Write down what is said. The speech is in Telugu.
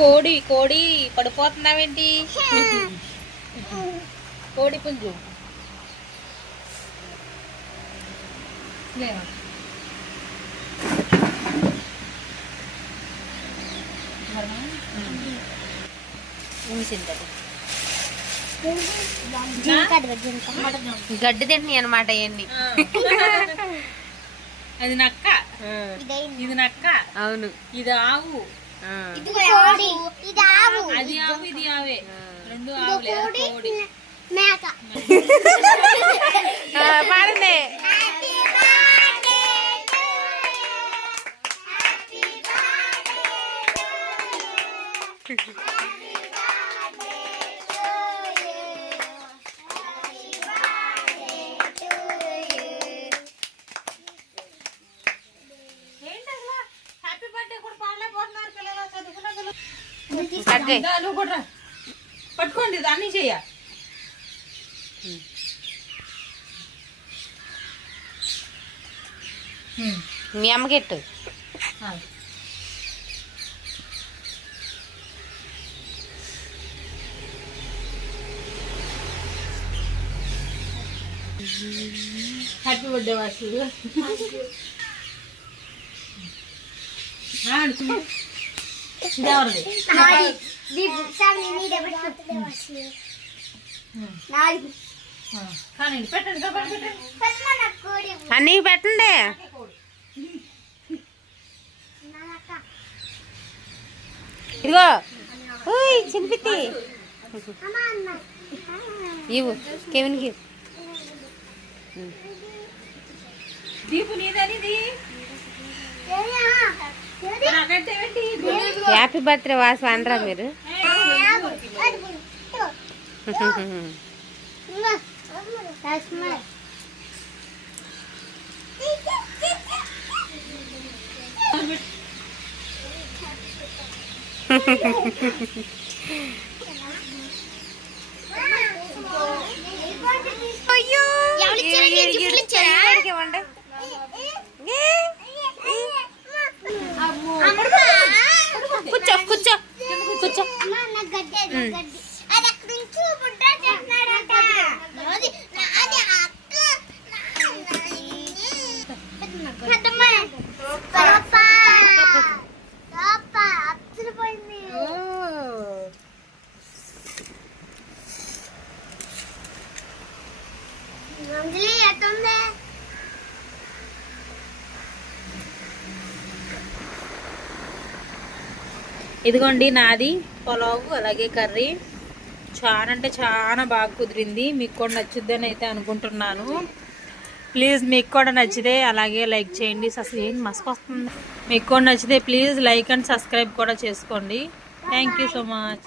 కోడి కోడి పడిపోతున్నావేంటి? కోడి పుంజు గడ్డి తింటున్నాయి అనమాట ఇవన్నీ. అది నక్క, ఇది నక్క. అవును, ఇది ఆవు, అది ఆవు, ఇది ఆవే, రెండు ఆవులే. కోడి పాడండి. పట్టుకోండి, దాన్ని చెయ్య. మీ అమ్మకెట్టు. Happy birthday Vasu. అన్నీ పెట్టండి. ఇదిగో చినిపిత్తి ఇవ్వు కెవిన్కి. దీపు నీదనిది. హ్యాపీ బర్త్డే వాసు అనరా మీరు? అయ్యో కూర్చో కూర్చో కూర్చో. ఇదిగోండి నాది పులావు, అలాగే కర్రీ. చాలా అంటే చాలా బాగా కుదిరింది. మీకు కూడా నచ్చుద్దని అయితే అనుకుంటున్నాను. ప్లీజ్ మీకు కూడా నచ్చితే అలాగే లైక్ చేయండి. అసలు ఏం మస్తు వస్తుంది. మీకు కూడా నచ్చితే ప్లీజ్ లైక్ అండ్ సబ్స్క్రైబ్ కూడా చేసుకోండి. Thank you so much.